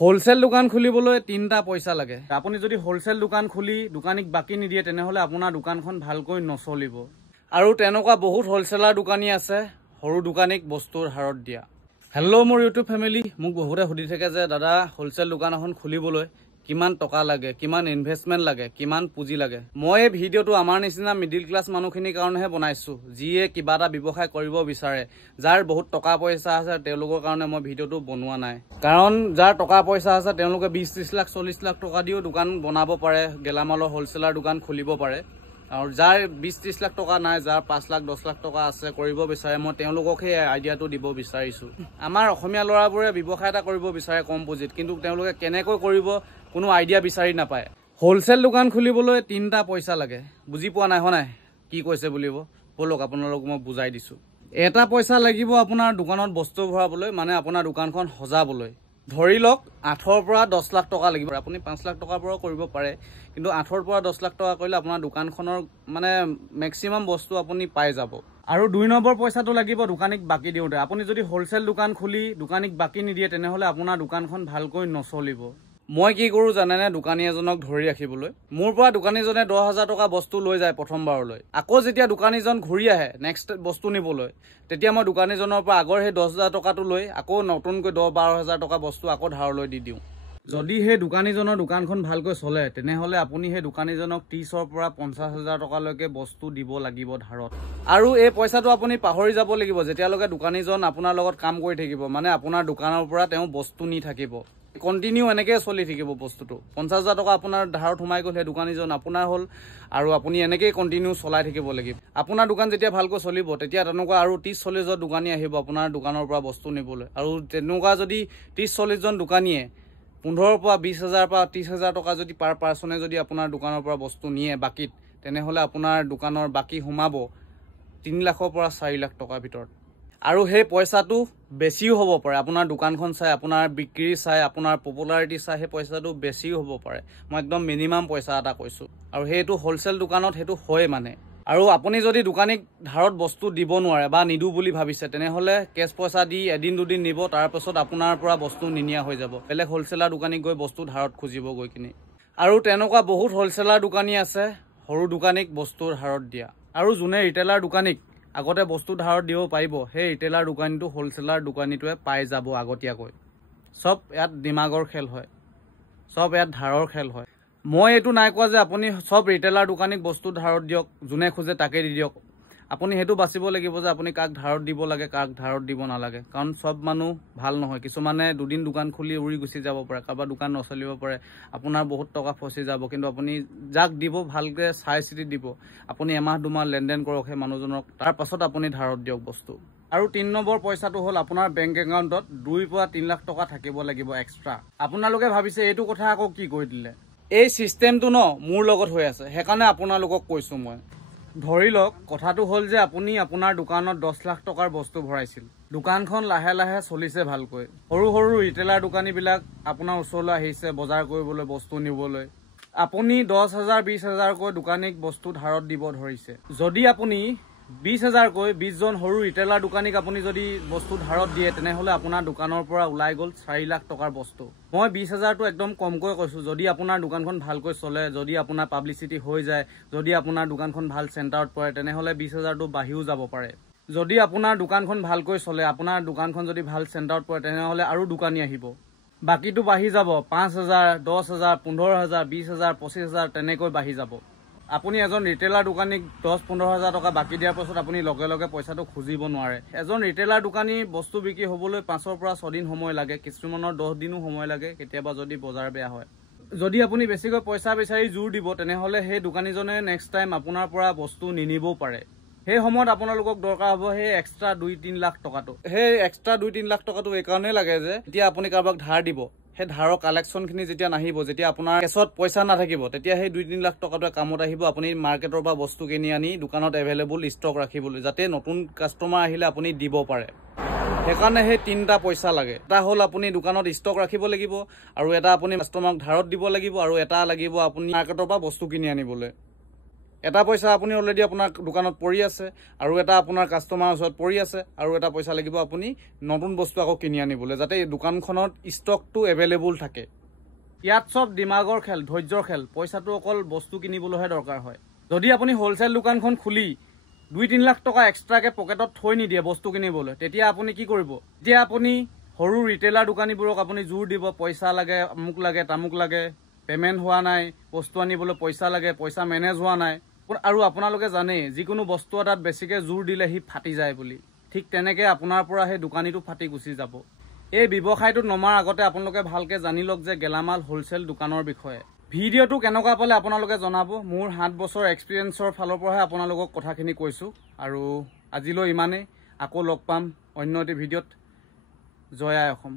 Wholesale দোকান খুলিবলৈ তিনটা পইচা লাগে। আপুনি যদি হোলসেল দোকান খুলি দোকানীক বাকি নিদিয়ে তেনেহলে আপোনাৰ দোকানখন ভালকৈ নচলিব। আৰু তেনেকুৱা বহুত হোলসেলাৰ দোকানী আছে সৰু দোকানীক বস্তুৰ হাৰত দিয়া। হেল্ল' মোৰ ইউটিউব ফেমিলি, মোক বহুতে সুধি থাকে যে দাদা হোলসেল দোকান এখন খুলিবলৈ কিমান টকা লাগে, কিমান ইনভেষ্টমেন্ট লাগে, কিমান পুঁজি লাগে। মই এই ভিডিঅ'টো আমাৰ নিচিনা মিডিল ক্লাছ মানুহখিনিৰ কাৰণেহে বনাইছো, যিয়ে কিবা এটা ব্যৱসায় কৰিব বিচাৰে, যাৰ বহুত টকা পইচা আছে তেওঁলোকৰ কাৰণে মই ভিডিঅ'টো বনোৱা নাই। কাৰণ যাৰ টকা পইচা আছে তেওঁলোকে 20-30 লাখ 40 লাখ টকা দিও দোকান বনাব পাৰে, গেলামালৰ হোলসেলাৰ দোকান খুলিব পাৰে। আৰু যাৰ 20-30 লাখ টকা নাই, যাৰ 5 লাখ 10 লাখ টকা আছে কৰিব বিচাৰে, মই তেওঁলোকক সেই আইডিয়াটো দিব বিচাৰিছো। আমাৰ অসমীয়া ল'ৰাবোৰে ব্যৱসায় এটা কৰিব বিচাৰে কম পুঁজিত, কিন্তু তেওঁলোকে কেনেকৈ কৰিব কোনো আইডিয়া বিচাৰি নাপায়। হোলসেল দোকান খুলিবলৈ তিনটা পইচা লাগে। বুজি পোৱা নাই হয় নাই কি কৈছে বুলিব, বলক আপোনালোক মই বুজাই দিছো। এটা পইচা লাগিব আপোনাৰ দোকানত বস্তু ভৰাবলৈ, মানে আপোনাৰ দোকানখন সজাবলৈ। ধৰি লওক 8ৰ পৰা 10 লাখ টকা লাগিব। আপুনি 5 লাখ টকাৰ পৰাও কৰিব পাৰে, কিন্তু 8ৰ পৰা 10 লাখ টকা কৰিলে আপোনাৰ দোকানখনৰ মানে মেক্সিমাম বস্তু আপুনি পাই যাব। আৰু 2 নম্বৰ পইচাটো লাগিব দোকানীক বাকি দিওঁতে। আপুনি যদি হোলসেল দোকান খুলি দোকানীক বাকি নিদিয়ে তেনেহলে আপোনাৰ দোকানখন ভালকৈ নচলিব। মই কি কৰো জানেনে, দোকানী এজনক ধৰি ৰাখিবলৈ মোৰ পৰা দোকানীজনে 10,000 টকা বস্তু লৈ যায় প্ৰথমবাৰলৈ। আকৌ যেতিয়া দোকানীজন ঘূৰি আহে নেক্সট বস্তু নিবলৈ, তেতিয়া মই দোকানীজনৰ পৰা আগৰ সেই 10,000 টকাটো লৈ আকৌ নতুনকৈ 10-12,000 টকা বস্তু আকৌ ধাৰলৈ দি দিওঁ। যদি সেই দোকানীজনৰ দোকানখন ভালকৈ চলে তেনেহলে আপুনি সেই দোকানীজনক 30ৰ পৰা 50,000 টকালৈকে বস্তু দিব লাগিব ধাৰত। আৰু এই পইচাটো আপুনি পাহৰি যাব লাগিব যেতিয়ালৈকে দোকানীজন আপোনাৰ লগত কাম কৰি থাকিব, মানে আপোনাৰ দোকানৰ পৰা তেওঁ বস্তু নি থাকিব। কন্টিনিউ এনেকৈ চলি থাকিব বস্তুটো। 50,000 টকা আপোনাৰ ধাৰত সোমাই গ'ল, সেই দোকানীজন আপোনাৰ হ'ল, আৰু আপুনি এনেকেই কন্টিনিউ চলাই থাকিব লাগিব। আপোনাৰ দোকান যেতিয়া ভালকৈ চলিব তেতিয়া তেনেকুৱা আৰু 30-40 জন দোকানী আহিব আপোনাৰ দোকানৰ পৰা বস্তু নিবলৈ। আৰু তেনেকুৱা যদি 30-40 জন দোকানীয়ে 15,000 পৰা 20,000 পৰা 30,000 টকা যদি পাৰ পাৰ্চনে যদি আপোনাৰ দোকানৰ পৰা বস্তু নিয়ে বাকীত, তেনেহলে আপোনাৰ দোকানৰ বাকী সোমাব 3 লাখৰ পৰা 4 লাখ টকাৰ ভিতৰত। আৰু সেই পইচাটো বেছিও হ'ব পাৰে, আপোনাৰ দোকানখন চাই, আপোনাৰ বিক্ৰী চাই, আপোনাৰ পপুলাৰিটি চাই সেই পইচাটো বেছিও হ'ব পাৰে। মই একদম মিনিমাম পইচা এটা কৈছো, আৰু সেইটো হোলসেল দোকানত সেইটো হয় মানে। আৰু আপুনি যদি দোকানীক ধাৰত বস্তু দিব নোৱাৰে বা নিদো বুলি ভাবিছে তেনেহলে কেছ পইচা দি এদিন দুদিন নিব, তাৰপাছত আপোনাৰ পৰা বস্তু নিনিয়া হৈ যাব। বেলেগ হোলসেলাৰ দোকানীক গৈ বস্তু ধাৰত খুজিব গৈ কিনি। আৰু তেনেকুৱা বহুত হোলসেলাৰ দোকানী আছে সৰু দোকানীক বস্তুৰ হাৰত দিয়া। আৰু যোনে ৰিটেইলাৰ দোকানীক আগতে বস্তু ধাৰত দিব পাৰিব, সেই ৰিটেইলাৰ দোকানীটো হোলসেলাৰ দোকানীটোৱে পাই যাব আগতীয়াকৈ। চব ইয়াত দিমাগৰ খেল হয়, চব ইয়াত ধাৰৰ খেল হয়। মই এইটো নাই কোৱা যে আপুনি চব ৰিটেইলাৰ দোকানীক বস্তু ধাৰত দিয়ক, যোনে খোজে তাকে দি দিয়ক। আপুনি সেইটো বাচিব লাগিব যে আপুনি কাক ধাৰত দিব লাগে, কাক ধাৰত দিব নালাগে। কাৰণ চব মানুহ ভাল নহয়, কিছুমানে দুদিন দোকান খুলি উৰি গুচি যাব পাৰে, কাৰোবাৰ দোকান নচলিব পাৰে, আপোনাৰ বহুত টকা ফচি যাব। কিন্তু আপুনি যাক দিব ভালকে চাই চিতি দিব। আপুনি এমাহ দুমাহ লেনদেন কৰক সেই মানুহজনক, তাৰ পাছত আপুনি ধাৰত দিয়ক বস্তু। আৰু 3 নম্বৰ পইচাটো হ'ল আপোনাৰ বেংক একাউণ্টত 2 পৰা 3 লাখ টকা থাকিব লাগিব এক্সট্ৰা। আপোনালোকে ভাবিছে এইটো কথা আকৌ কি কৰি দিলে। এই চিষ্টেমটো মোৰ লগত হৈ আছে, সেইকাৰণে আপোনালোকক কৈছো মই। ধৰি লওক কথাটো হ'ল যে আপুনি আপোনাৰ দোকানত 10 লাখ টকাৰ বস্তু ভৰাইছিল, দোকানখন লাহে লাহে চলিছে ভালকৈ। সৰু সৰু ৰিটেইলাৰ দোকানীবিলাক আপোনাৰ ওচৰলৈ আহিছে বজাৰ কৰিবলৈ, বস্তু নিবলৈ। আপুনি 10,000 20,000কৈ দোকানীক বস্তু ধাৰত দিব ধৰিছে। যদি আপুনি 20,000কৈ 20 জন সৰু ৰিটেইলাৰ দোকানীক আপুনি যদি বস্তু ধাৰত দিয়ে তেনেহলে আপোনাৰ দোকানৰ পৰা ওলাই গ'ল 4 লাখ টকাৰ বস্তু। মই 20,000টো একদম কমকৈ কৈছো। যদি আপোনাৰ দোকানখন ভালকৈ চলে, যদি আপোনাৰ পাব্লিচিটি হৈ যায়, যদি আপোনাৰ দোকানখন ভাল চেণ্টাৰত পৰে, তেনেহলে 20,000টো বাঢ়িও যাব পাৰে। যদি আপোনাৰ দোকানখন ভালকৈ চলে, আপোনাৰ দোকানখন যদি ভাল চেণ্টাৰত পৰে, তেনেহলে আৰু দোকানী আহিব, বাকীটো বাঢ়ি যাব। 5,000 10,000 15,000 20,000 25,000 তেনেকৈ বাঢ়ি যাব। আপুনি এজন ৰিটেইলাৰ দোকানীক 10-15,000 টকা বাকি দিয়াৰ পাছত আপুনি লগে লগে পইচাটো খুজিব নোৱাৰে। এজন ৰিটেইলাৰ দোকানী বস্তু বিক্ৰী হবলৈ 5ৰ পৰা 6 দিন সময় লাগে, কিছুমানৰ 10 দিনো সময় লাগে কেতিয়াবা যদি বজাৰ বেয়া হয়। যদি আপুনি বেছিকৈ পইচা বিচাৰি জোৰ দিব তেনেহলে সেই দোকানীজনে নেক্সট টাইম আপোনাৰ পৰা বস্তু নিনিবও পাৰে। সেই সময়ত আপোনালোকক দৰকাৰ হ'ব সেই এক্সট্ৰা 2-3 লাখ টকাটো। সেই এক্সট্ৰা 2-3 লাখ টকাটো এইকাৰণে লাগে যে এতিয়া আপুনি কাৰোবাক ধাৰ দিব, সেই ধাৰৰ কালেকশ্যনখিনি যেতিয়া নাহিব, যেতিয়া আপোনাৰ কেছত পইচা নাথাকিব, তেতিয়া সেই 2-3 লাখ টকাটোৱে কামত আহিব। আপুনি মাৰ্কেটৰ পৰা বস্তু কিনি আনি দোকানত এভেইলেবল ষ্টক ৰাখিবলৈ, যাতে নতুন কাষ্টমাৰ আহিলে আপুনি দিব পাৰে। সেইকাৰণে সেই 3টা পইচা লাগে। এটা হ'ল আপুনি দোকানত ষ্টক ৰাখিব লাগিব, আৰু এটা আপুনি কাষ্টমাৰক ধাৰত দিব লাগিব, আৰু এটা লাগিব আপুনি মাৰ্কেটৰ পৰা বস্তু কিনি আনিবলৈ। এটা পইচা আপুনি অলৰেডি আপোনাৰ দোকানত পৰি আছে আৰু এটা আপোনাৰ কাষ্টমাৰৰ ওচৰত পৰি আছে আৰু এটা পইচা লাগিব আপুনি নতুন বস্তু আকৌ কিনি আনিবলৈ, যাতে এই দোকানখনত ষ্টকটো এভেইলেবল থাকে। ইয়াত চব দিমাগৰ খেল, ধৈৰ্যৰ খেল। পইচাটো অকল বস্তু কিনিবলৈহে দৰকাৰ হয়। যদি আপুনি হোলচেল দোকানখন খুলি 2-3 লাখ টকা এক্সট্ৰাকে পকেটত থৈ নিদিয়ে বস্তু কিনিবলৈ, তেতিয়া আপুনি কি কৰিব? এতিয়া আপুনি সৰু ৰিটেইলাৰ দোকানীবোৰক আপুনি জোৰ দিব, পইচা লাগে, আমুক লাগে, তামুক লাগে, পেমেণ্ট হোৱা নাই, বস্তু আনিবলৈ পইচা লাগে, পইচা মেনেজ হোৱা নাই। আৰু আপোনালোকে জানেই যিকোনো বস্তু এটাত বেছিকৈ জোৰ দিলে সি ফাটি যায় বুলি। ঠিক তেনেকৈ আপোনাৰ পৰা সেই দোকানীটো ফাটি গুচি যাব। এই ব্যৱসায়টোত নমাৰ আগতে আপোনালোকে ভালকৈ জানি লওক যে গেলামাল হোলচেল দোকানৰ বিষয়ে। ভিডিঅ'টো কেনেকুৱা পালে আপোনালোকে জনাব। মোৰ 7 বছৰ এক্সপিৰিয়েঞ্চৰ ফালৰ পৰাহে আপোনালোকক কথাখিনি কৈছোঁ। আৰু আজিলৈ ইমানেই। আকৌ লগ পাম অন্য এটি ভিডিঅ'ত। জয় আই অসম।